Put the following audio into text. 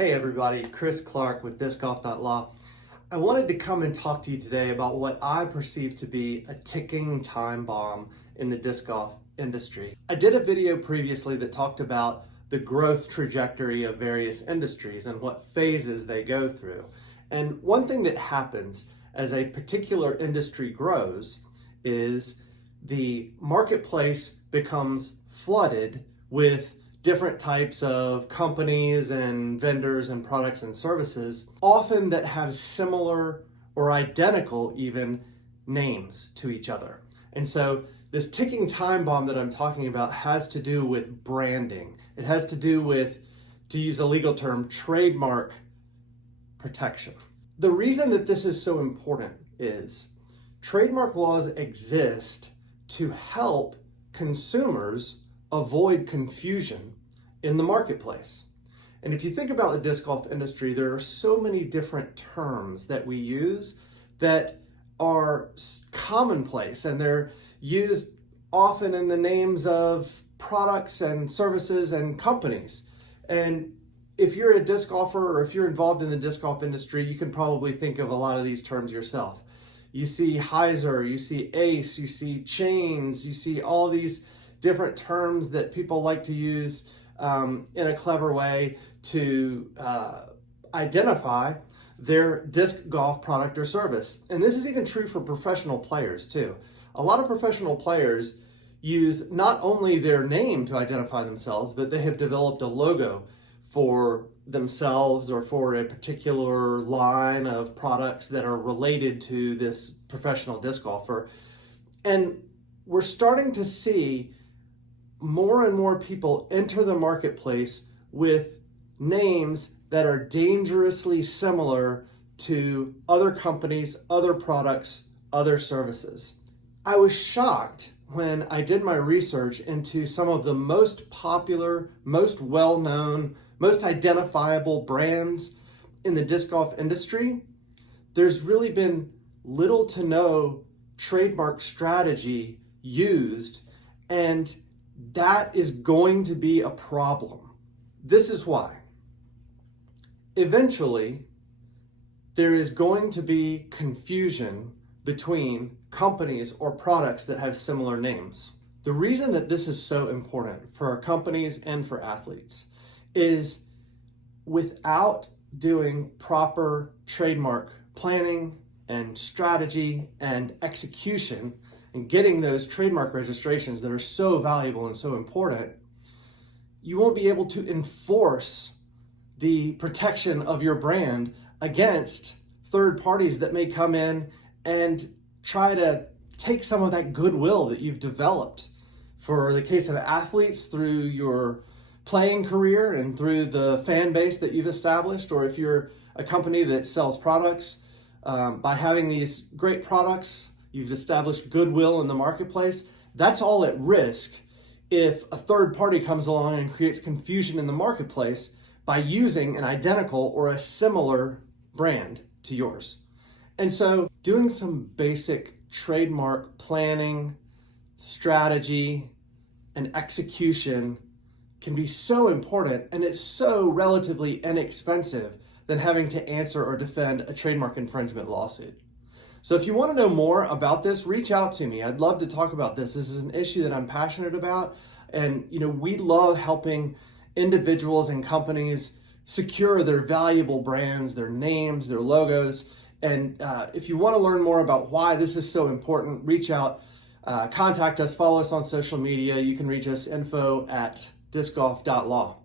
Hey everybody, Chris Clark with discgolf.law. I wanted to come and talk to you today about what I perceive to be a ticking time bomb in the disc golf industry. I did a video previously that talked about the growth trajectory of various industries and what phases they go through. And one thing that happens as a particular industry grows is the marketplace becomes flooded with different types of companies and vendors and products and services, often that have similar or identical even names to each other. And so this ticking time bomb that I'm talking about has to do with branding. It has to do with, to use a legal term, trademark protection. The reason that this is so important is trademark laws exist to help consumers avoid confusion in the marketplace. And if you think about the disc golf industry, there are so many different terms that we use that are commonplace, and they're used often in the names of products and services and companies. And if you're a disc golfer or if you're involved in the disc golf industry, you can probably think of a lot of these terms yourself. You see Heiser, you see Ace, you see chains, you see all these different terms that people like to use in a clever way to identify their disc golf product or service. And this is even true for professional players too. A lot of professional players use not only their name to identify themselves, but they have developed a logo for themselves or for a particular line of products that are related to this professional disc golfer. And we're starting to see more and more people enter the marketplace with names that are dangerously similar to other companies, other products, other services. I was shocked when I did my research into some of the most popular, most well-known, most identifiable brands in the disc golf industry. There's really been little to no trademark strategy used, and that is going to be a problem. This is why. Eventually, there is going to be confusion between companies or products that have similar names. The reason that this is so important for companies and for athletes is without doing proper trademark planning and strategy and execution and getting those trademark registrations that are so valuable and so important, you won't be able to enforce the protection of your brand against third parties that may come in and try to take some of that goodwill that you've developed. For the case of athletes, through your playing career and through the fan base that you've established, or if you're a company that sells products, by having these great products, you've established goodwill in the marketplace. That's all at risk if a third party comes along and creates confusion in the marketplace by using an identical or a similar brand to yours. And so doing some basic trademark planning, strategy, and execution can be so important, and it's so relatively inexpensive than having to answer or defend a trademark infringement lawsuit. So if you want to know more about this, reach out to me. I'd love to talk about this. This is an issue that I'm passionate about. And we love helping individuals and companies secure their valuable brands, their names, their logos. And if you want to learn more about why this is so important, reach out, contact us, follow us on social media. You can reach us info@discgolf.law.